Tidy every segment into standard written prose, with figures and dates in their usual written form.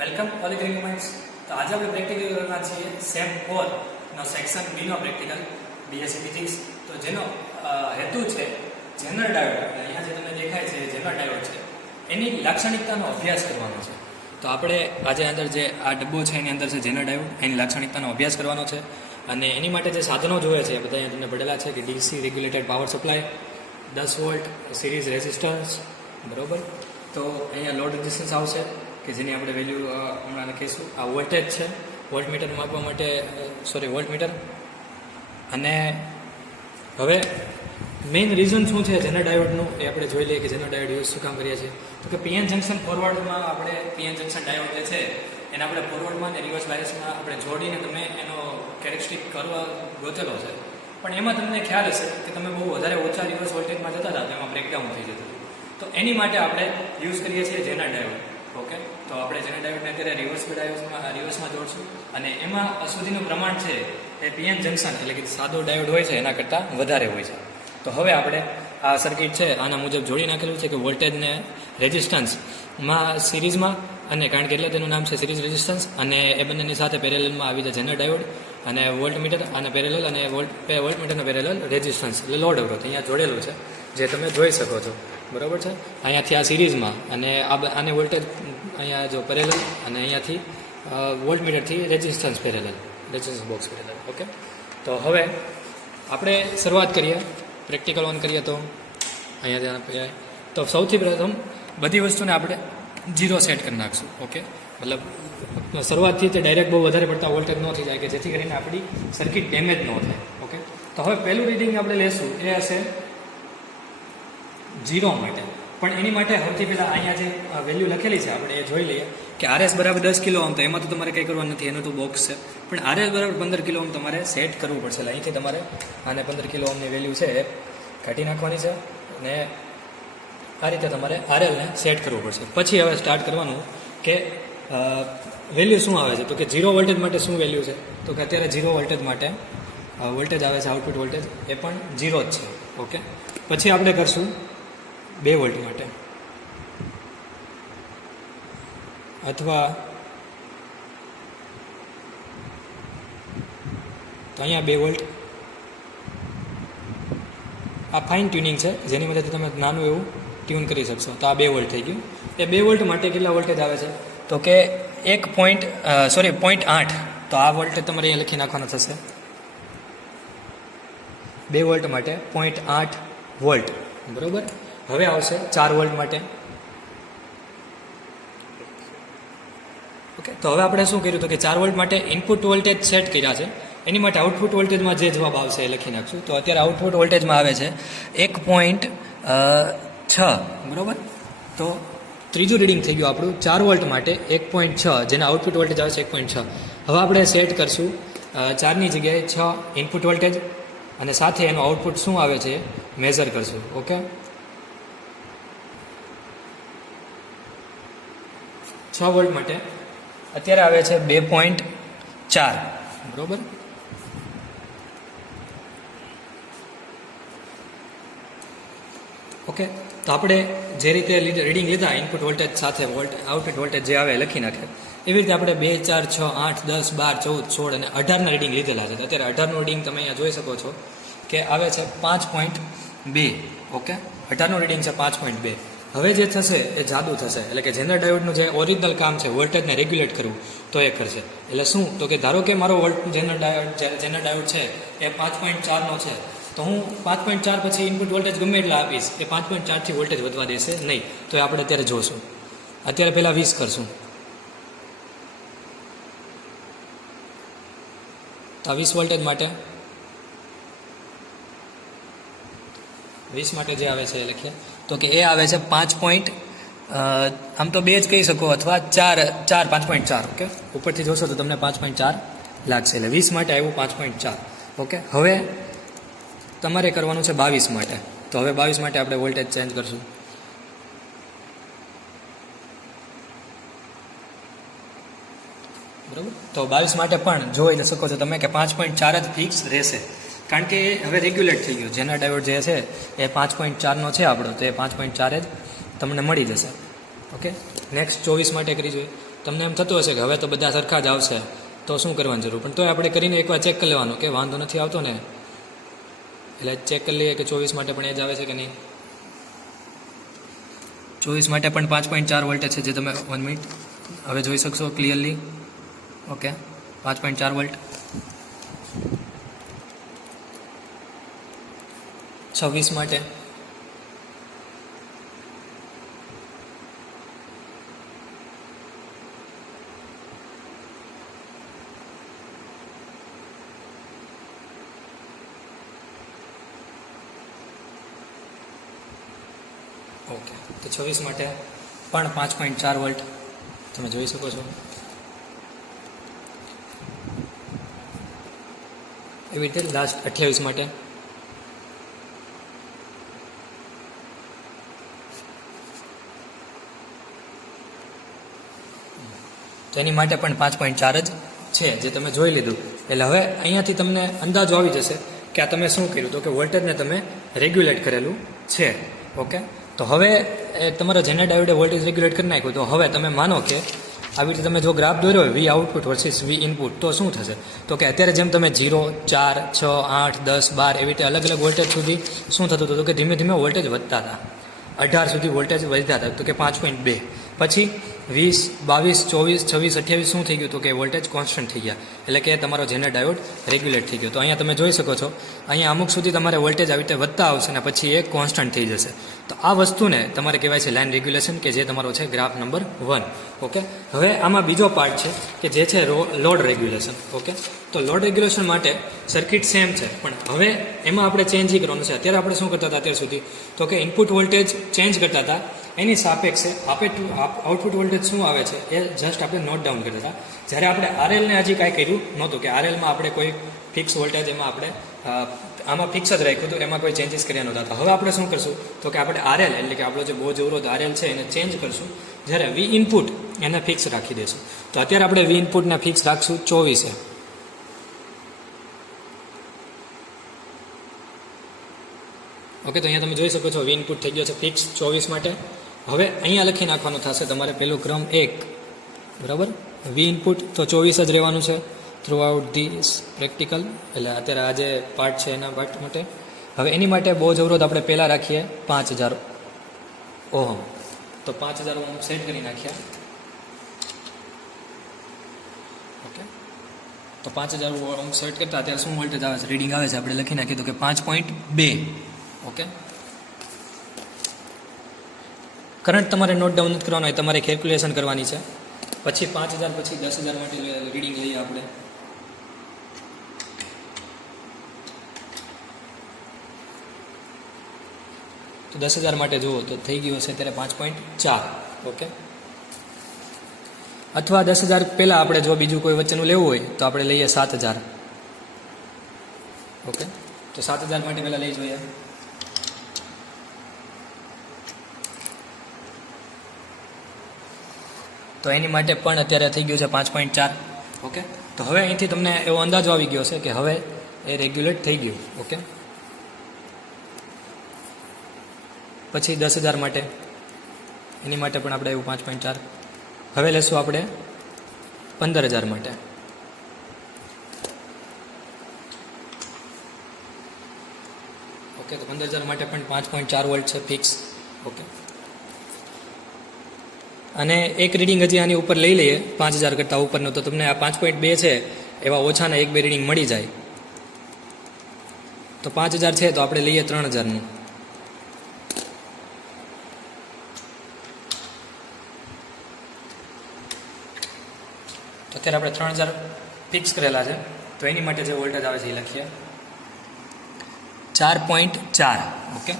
Welcome all agri women's. તો આજે આપણે પ્રેક્ટિકલ કરવાના છીએ સેમ 4 નો સેક્શન બી નો પ્રેક્ટિકલ બીએસસી ફિઝિક્સ. તો જેનો હેતુ છે જેનરલ ડાયોડ, અહીંયા જે તમને દેખાય છે જેનરલ ડાયોડ છે એની લાક્ષણિકતાનો અભ્યાસ કરવાનો છે. તો આપણે આજે અંદર જે આ ડબ્બો છે એની અંદર છે જેનરલ ડાયોડ, એની લાક્ષણિકતાનો અભ્યાસ કરવાનો છે. અને એની માટે જે સાધનો જોઈએ છે એ બધા અહીંયા તમને પડેલા છે કે DC regulated power supply, 10 volt series resistance, બરોબર. તો અહીંયા લોડ રેઝિસ્ટન્સ આવશે કે જેની આપણે વેલ્યુ હમણાં લખીશું. આ વોલ્ટેજ છે, વોલ્ટમીટર માપવા માટે, વોલ્ટમીટર. અને હવે મેઇન રીઝન શું છે જેનરલ ડાયોડનું એ આપણે જોઈ લઈએ કે જેનરલ ડાયોડ યુઝ શું કામ કરીએ છીએ. તો કે પીએન જંક્શન ફોરવર્ડમાં આપણે પીએન જંક્શન ડાયોડ જે છે એને આપણે ફોરવર્ડમાં અને રિવર્સ બાયસમાં આપણે જોડીને તમે એનો કેરેક્ટરિસ્ટિક કર્વ ગોતેલો છે. પણ એમાં તમને ખ્યાલ હશે કે તમે બહુ વધારે ઓછા રિવર્સ વોલ્ટેજમાં જતા હતા તો એમાં બ્રેકડાઉન થઈ જતું હતું. તો એની માટે આપણે યુઝ કરીએ છીએ જેનરલ ડાયોડ. ઓકે, તો આપણે જેનરલ ડાયોડને અત્યારે રિવર્સમાં જોડશું. અને એમાં અશુદ્ધિનું પ્રમાણ છે એ પીએન જંક્શન એટલે કે સાદો ડાયોડ હોય છે એના કરતાં વધારે હોય છે. તો હવે આપણે આ સર્કિટ છે આના મુજબ જોડી નાખેલું છે કે વોલ્ટેજને રેઝિસ્ટન્સમાં સિરીઝમાં, અને કારણ કે એટલે તેનું નામ છે સિરીઝ રેઝિસ્ટન્સ, અને એ બંનેની સાથે પેરેલલમાં આવી જાય જેનરલ ડાયોડ, અને વોલ્ટમીટર અને પેરેલલ, અને વોલ્ટમીટરનો પેરેલલ રેઝિસ્ટન્સ એટલે લોડ અવરોધ અહીંયા જોડેલું છે જે તમે જોઈ શકો છો, બરાબર છે. અહીંયાથી આ સિરીઝમાં, અને આને વોલ્ટેજ અહીંયા જો પેરેલલ, અને અહીંયાથી વોલ્ટમીટરથી resistance parallel, resistance box parallel. Okay, તો હવે આપણે શરૂઆત કરીએ, પ્રેક્ટિકલ ઓન કરીએ. તો અહીંયા તો સૌથી પ્રથમ બધી વસ્તુને આપણે 0 સેટ કરી નાખશું. ઓકે, મતલબ શરૂઆતથી તે ડાયરેક્ટ બહુ વધારે પડતા વોલ્ટેજ ન થઈ જાય કે જેથી કરીને આપણી સર્કિટ ડેમેજ ન થાય. ઓકે, તો હવે પહેલું રીડિંગ આપણે લેશું એ હશે 0 માટે. પણ એની માટે સૌથી પહેલાં અહીંયા જે વેલ્યુ લખેલી છે આપણે એ જોઈ લઈએ કે RS બરાબર 10 કિલો ઓહ્મ. તો એમાં તો તમારે કંઈ કરવાનું નથી, એનું તો બોક્સ છે. પણ RS બરાબર 15 કિલો ઓહ્મ તમારે સેટ કરવું પડશે. એટલે અહીંથી તમારે આને 15 કિલો ઓહ્મની વેલ્યુ છે એ કાઢી નાખવાની છે, અને આ રીતે તમારે RLને સેટ કરવું પડશે. પછી હવે સ્ટાર્ટ કરવાનું કે વેલ્યુ શું આવે છે. તો કે 0 વોલ્ટેજ માટે શું વેલ્યુ છે. તો કે અત્યારે 0 વોલ્ટેજ માટે વોલ્ટેજ આવે છે, આઉટપુટ વોલ્ટેજ એ પણ 0 જ છે. ઓકે, પછી આપણે કરશું 2 વોલ્ટ માટે, અથવા તો અહીંયા 2 વોલ્ટ. આ ફાઇન ટ્યુનિંગ છે જેની મદદથી તમે નાનું એવું ટ્યુન કરી શકશો. તો આ 2 વોલ્ટ થઈ ગયું. એ 2 વોલ્ટ માટે કેટલા વોલ્ટેજ આવે છે. તો કે 0.8. તો આ વોલ્ટેજ તમારે અહીંયા લખી નાખવાનો થશે. 2 વોલ્ટ માટે 0.8 વોલ્ટ, બરાબર. હવે આવશે 4 વોલ્ટ માટે. ઓકે, તો હવે આપણે શું કર્યું તો કે 4 વોલ્ટ માટે ઇનપુટ વોલ્ટેજ સેટ કર્યા છે. એની માટે આઉટપુટ વોલ્ટેજમાં જે જવાબ આવશે એ લખી નાખશું. તો અત્યારે આઉટપુટ વોલ્ટેજમાં આવે છે 1.6, બરાબર. તો ત્રીજું રીડિંગ થઈ ગયું આપણું 4 વોલ્ટ માટે 1.6, જેના આઉટપુટ વોલ્ટેજ આવે છે 1.6. હવે આપણે સેટ કરશું 4ની જગ્યાએ 6 ઇનપુટ વોલ્ટેજ, અને સાથે એનું આઉટપુટ શું આવે છે મેઝર કરશું. ઓકે, 6 વોલ્ટ માટે અત્યારે આવે છે 2.4, બરાબર. ઓકે, તો આપણે જે રીતે રીડિંગ લીધા ઇનપુટ વોલ્ટેજ સાથે આઉટપુટ વોલ્ટેજ જે આવે લખી નાખે, એવી રીતે આપણે 2, 4, 6, 8, 10, 12, 14, 16 અને 18ના રીડિંગ લીધેલા છે. અત્યારે 18નું રીડિંગ તમે અહીંયા જોઈ શકો છો કે આવે છે 5.2. ઓકે, 18નું રીડિંગ છે 5.2. હવે જે થશે એ જાદુ થશે, એટલે કે જેનરલ ડાયોડનું જે ઓરિજિનલ કામ છે વોલ્ટેજને રેગ્યુલેટ કરવું, તો એ કરશે. એટલે શું, તો કે ધારો કે મારો જેનરલ ડાયોડ છે એ 5.4નો છે, તો હું 5.4 પછી ઇનપુટ વોલ્ટેજ ગમે એટલા આપીશ એ 5.4થી વોલ્ટેજ વધવા દેશે નહીં. તો એ આપણે અત્યારે જોશું. અત્યારે પહેલાં 20 કરશું. તો આ 20 વોલ્ટેજ માટે 20 માટે જે આવે છે એ લખીએ. તો કે એ આવે છે 5. આમ તો 2 જ કહી શકો, અથવા 4, 5.4. ઓકે, ઉપરથી જોશો તો તમને 5.4 લાગશે. એટલે 20 માટે આવ્યું 5.4. ઓકે, હવે તમારે કરવાનું છે 22 માટે. તો હવે 22 માટે આપણે વોલ્ટેજ ચેન્જ કરશું. બરાબર, તો 22 માટે પણ જોઈ શકો છો તમે કે 5.4 જ ફિક્સ રહેશે. કારણ કે હવે રેગ્યુલેટ થઈ ગયું. જેનરલ ડાયોડ જે છે એ 5.4નો છે આપણો, તો એ 5.4 જ તમને મળી જશે. ઓકે, નેક્સ્ટ 24 માટે કરી જોઈએ. તમને એમ થતું હશે કે હવે તો બધા સરખા જ આવશે તો શું કરવાની જરૂર, પણ તોય આપણે કરીને એકવાર ચેક કરી લેવાનું કે વાંધો નથી આવતો ને, એટલે ચેક કરી લઈએ કે 24 માટે પણ એ જ આવે છે કે નહીં. 24 માટે પણ 5.4 વોલ્ટેજ છે, જે તમે 1 મિનિટ હવે જોઈ શકશો ક્લિયરલી. Okay, 5.4 volt. 26 માટે ઓકે, તો 26 માટે પણ 5.4 વોલ્ટ તમે જોઈ શકો છો. એવી રીતે લાસ્ટ 28 માટે તો એની માટે પણ 5.4 જ છે, જે તમે જોઈ લીધું. એટલે હવે અહીંયાથી તમને અંદાજો આવી જશે કે આ તમે શું કર્યું, તો કે વોલ્ટેજને તમે રેગ્યુલેટ કરેલું છે. ઓકે, તો હવે તમારા જેને ડાયોડે વોલ્ટેજ રેગ્યુલેટ કરી નાખ્યું, તો હવે તમે માનો કે આવી રીતે તમે જો ગ્રાફ દોર્યો હોય વી આઉટપુટ વર્સિસ વી ઇનપુટ, તો શું થશે, તો કે અત્યારે જેમ તમે 0, 4, 6, 8, 10, 12 એવી રીતે અલગ અલગ વોલ્ટેજ સુધી શું થતું હતું, તો કે ધીમે ધીમે વોલ્ટેજ વધતા હતા. 18 સુધી વોલ્ટેજ વધતા હતા, તો કે 5.2. પછી 20, 22, 24, 26, 28 શું થઈ ગયું, તો કે વોલ્ટેજ કોન્સ્ટન્ટ થઈ ગયા, એટલે કે તમારો જેને ડાયોડ રેગ્યુલેટ થઈ ગયો. તો અહીંયા તમે જોઈ શકો છો, અહીંયા અમુક સુધી તમારે વોલ્ટેજ આવી રીતે વધતા આવશે ને પછી એ કોન્સ્ટન્ટ થઈ જશે. તો આ વસ્તુને તમારે કહેવાય છે લાઇન રેગ્યુલેશન, કે જે તમારો છે ગ્રાફ નંબર 1. ઓકે, હવે આમાં બીજો પાર્ટ છે કે જે છે લોડ રેગ્યુલેશન. ઓકે, તો લોડ રેગ્યુલેશન માટે સર્કિટ સેમ છે, પણ હવે એમાં આપણે ચેન્જ કરવાનું છે. અત્યારે આપણે શું કરતા હતા અત્યાર સુધી, તો કે ઇનપુટ વોલ્ટેજ ચેન્જ કરતા હતા, એની સાપેક્ષે આઉટપુટ વોલ્ટેજ શું આવે છે એ જસ્ટ આપણે નોટ ડાઉન કરતા હતા. જ્યારે આપણે આરએલને હજી કાંઈ કર્યું નહોતું, કે આરએલમાં આપણે કોઈ ફિક્સ વોલ્ટેજ એમાં આપણે આમાં ફિક્સ જ રાખ્યું હતું, એમાં કોઈ ચેન્જીસ કર્યા નહોતા. તો હવે આપણે શું કરશું, તો કે આપણે આરએલ એટલે કે આપણો જે બહુ અવરોધ આરએલ છે એને ચેન્જ કરશું, જ્યારે વી ઇનપુટ એને ફિક્સ રાખી દઈશું. તો અત્યારે આપણે વી ઇનપુટને ફિક્સ રાખશું 24. ઓકે, તો અહીંયા તમે જોઈ શકો છો વી ઇનપુટ થઈ ગયો છે ફિક્સ 24 માટે. હવે અહીંયા લખી નાખવાનું થશે તમારે પેલું ક્રમ 1, બરાબર. વી ઇનપુટ તો 24 જ રહેવાનું છે થ્રુ આઉટ ધીસ પ્રેક્ટિકલ, એટલે અત્યારે આ જે પાર્ટ છે એના પાર્ટ માટે. હવે એની માટે બહુ જ અવરોધ આપણે પહેલાં રાખીએ 5000 ઓહમ, તો 5000 ઓહમ સેટ કરી નાખ્યા. ઓકે, તો 5000 ઓહમ સેટ કરતા અત્યારે શું વોલ્ટેજ આવે છે, રીડિંગ આવે છે, આપણે લખી નાખીએ તો કે 5.2. ઓકે, કરંટ તમારે નોટ ડાઉન નથી કરવાનો હોય, તમારે કેલ્ક્યુલેશન કરવાની છે. પછી 5000 પછી 10000 માટે રીડિંગ લઈએ આપણે. તો 10000 માટે જુઓ તો થઈ ગયું હશે ત્યારે 5.4. ઓકે, અથવા 10000 પહેલાં આપણે જો બીજું કોઈ વચ્ચેનું લેવું હોય તો આપણે લઈએ 7000. ઓકે, તો 7000 માટે પહેલાં લઈ જોઈએ. તો એની માટે પણ અત્યારે થઈ ગયું છે 5.4. ઓકે, તો હવે અહીંથી તમને એવો અંદાજો આવી ગયો છે કે હવે એ રેગ્યુલેટ થઈ ગયું. ઓકે, પછી 10000 માટે, એની માટે પણ આપણે એવું 5.4. હવે લેશું આપણે 15000 માટે. ઓકે, તો 15000 માટે પણ 5.4 વોલ્ટ છે ફિક્સ. ઓકે, અને એક રીડિંગ હજી આની ઉપર લઈ લઈએ 5000 કરતાં ઉપરનું, તો તમને આ 5.2 છે એવા ઓછાના 1-2 રીડિંગ મળી જાય. તો 5000 છે તો આપણે લઈએ 3000નું. તો અત્યારે આપણે 3000 ફિક્સ કરેલા છે, તો એની માટે જે વોલ્ટેજ આવે છે એ લખીએ 4.4. ઓકે,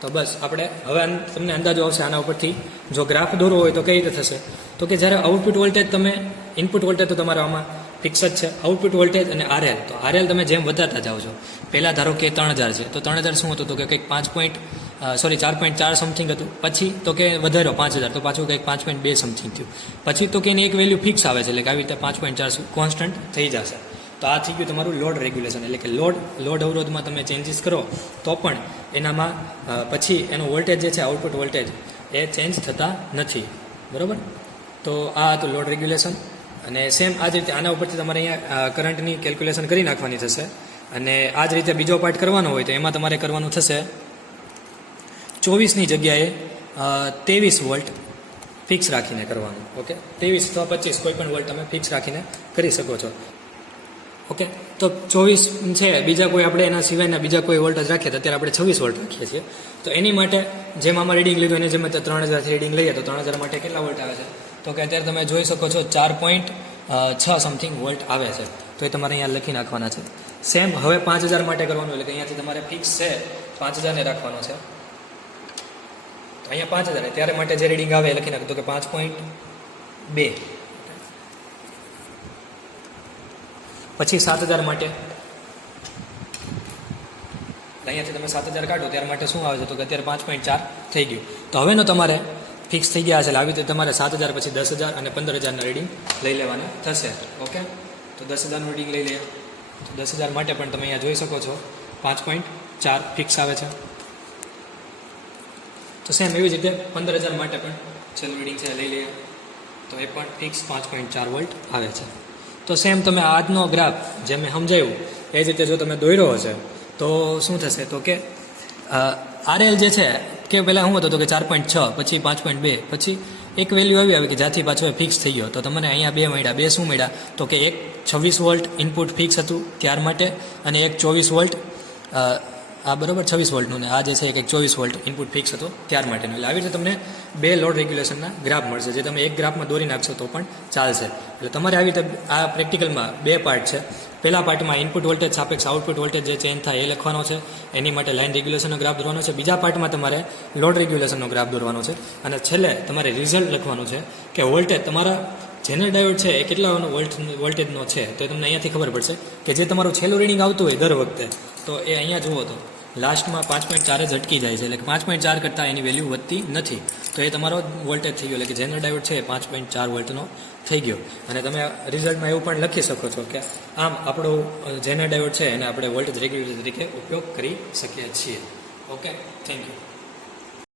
તો બસ આપણે હવે તમને અંદાજો આવશે આના ઉપરથી. જો ગ્રાફ દોરવો હોય તો કઈ રીતે થશે, તો કે જ્યારે આઉટપુટ વોલ્ટેજ તમે, ઇનપુટ વોલ્ટેજ તો તમારા આમાં ફિક્સ જ છે, આઉટપુટ વોલ્ટેજ અને આરએલ, તો આરએલ તમે જેમ વધારતા જાઓ છો, પહેલાં ધારો કે 3000 છે, તો 3000 શું હતું, તો કે કંઈક 4.4 સમથિંગ હતું. પછી તો કે વધાર્યો 5000, તો પાછું કંઈક 5.2 સમથિંગ થયું. પછી તો કે એની એક વેલ્યુ ફિક્સ આવે છે, એટલે કે આવી રીતે 5.4 કોન્સ્ટન્ટ થઈ જશે. તો આ થઈ ગયું તમારું લોડ રેગ્યુલેશન, એટલે કે લોડ અવરોધમાં તમે ચેન્જીસ કરો તો પણ એનામાં પછી એનો વોલ્ટેજ જે છે આઉટપુટ વોલ્ટેજ એ ચેન્જ થતા નથી. બરાબર. તો આ હતું લોડ રેગ્યુલેશન. અને સેમ આ જ રીતે આના ઉપરથી તમારે અહીંયા કરંટની કેલ્ક્યુલેશન કરી નાખવાની થશે. અને આ જ રીતે બીજો પાર્ટ કરવાનો હોય તો એમાં તમારે કરવાનું થશે 24ની જગ્યાએ 23 વોલ્ટ ફિક્સ રાખીને કરવાનું. ઓકે, 23 અથવા 25 કોઈ પણ વોલ્ટ તમે ફિક્સ રાખીને કરી શકો છો. ઓકે, તો 24 છે, બીજા કોઈ આપણે એના સિવાયના બીજા કોઈ વોલ્ટેજ રાખીએ તો અત્યારે આપણે 26 વોલ્ટ રાખીએ છીએ. તો એની માટે જેમ આમાં રીડિંગ લીધું એને જેમ 3000થી રીડિંગ લઈએ તો 3000 માટે કેટલા વોલ્ટ આવે છે? તો કે અત્યારે તમે જોઈ શકો છો 4.6 સમથિંગ વોલ્ટ આવે છે. તો એ તમારે અહીંયા લખી નાખવાના છે. સેમ હવે 5000 માટે કરવાનું, એટલે કે અહીંયાથી તમારે ફિક્સ છે 5000ને રાખવાનો છે. તો અહીંયા 5000 ત્યારે માટે જે રીડિંગ આવે એ લખી નાખો. તો કે 5.2. પછી 7000 માટે અહીંયાથી તમે 7000 કાઢો ત્યાર માટે શું આવે છે? તો કે અત્યારે 5.4 થઈ ગયું. તો હવેનો તમારે ફિક્સ થઈ ગયા છે. આવી રીતે તમારે 7000 પછી 10000 અને 15000ના રીડિંગ લઈ લેવાના થશે. ઓકે, તો 10000નું રીડિંગ લઈ લઈએ. તો 10000 માટે પણ તમે અહીંયા જોઈ શકો છો 5.4 ફિક્સ આવે છે. તો સેમ એવી જ રીતે 15000 માટે પણ છેલ્લું રીડિંગ છે લઈ લઈએ. તો એ પણ ફિક્સ 5.4 વોલ્ટ આવે છે. તો સેમ તમે આજનો ગ્રાફ જે મેં સમજાવ્યું એ જ રીતે જો તમે દોર્યો હશે તો શું થશે? તો કે આરએલ જે છે કે પહેલાં શું હતો? તો કે 4.6 પછી 5.2 પછી એક વેલ્યુ આવી કે જ્યાંથી પાછો ફિક્સ થઈ ગયો. તો તમને અહીંયા બે મળ્યા. બે શું મળ્યા? તો કે એક 26 વોલ્ટ ઇનપુટ ફિક્સ હતું ત્યાર માટે અને એક 24 વોલ્ટ આ બરાબર 26 વોલ્ટનું ને આ જે છે એક 24 વોલ્ટ ઇનપુટ ફિક્સ હતો ત્યાર માટેનું. એટલે આવી રીતે તમને બે લોડ રેગ્યુલેશનના ગ્રાફ મળશે જે તમે એક ગ્રાફમાં દોરી નાખશો તો પણ ચાલશે. એટલે તમારે આવી રીતે આ પ્રેક્ટિકલમાં બે પાર્ટ છે. પહેલા પાર્ટમાં ઇનપુટ વોલ્ટેજ સાપેક્ષ આઉટપુટ વોલ્ટેજ જે ચેન્જ થાય એ લખવાનો છે, એની માટે લાઇન રેગ્યુલેશનનો ગ્રાફ દોરવાનો છે. બીજા પાર્ટમાં તમારે લોડ રેગ્યુલેશનનો ગ્રાફ દોરવાનો છે. અને છેલ્લે તમારે રિઝલ્ટ લખવાનું છે કે વોલ્ટેજ તમારા જેનર ડાયોડ છે એ કેટલા વોલ્ટેજનો છે. તો તમને અહીંયાથી ખબર પડશે કે જે તમારું છેલ્લું રીડિંગ આવતું હોય દર વખતે તો એ અહીંયા જુઓ તો લાસ્ટમાં 5.4 જ અટકી જાય છે. એટલે કે 5.4 કરતાં એની વેલ્યુ વધતી નથી. તો એ તમારો વોલ્ટેજ થઈ ગયો. એટલે કે જેનર ડાયોડ છે એ 5.4 વોલ્ટનો થઈ ગયો. અને તમે રિઝલ્ટમાં એવું પણ લખી શકો છો કે આમ આપણો જેનર ડાયોડ છે એને આપણે વોલ્ટેજ રેગ્યુલેટર તરીકે ઉપયોગ કરી શકીએ છીએ. Okay, thank you.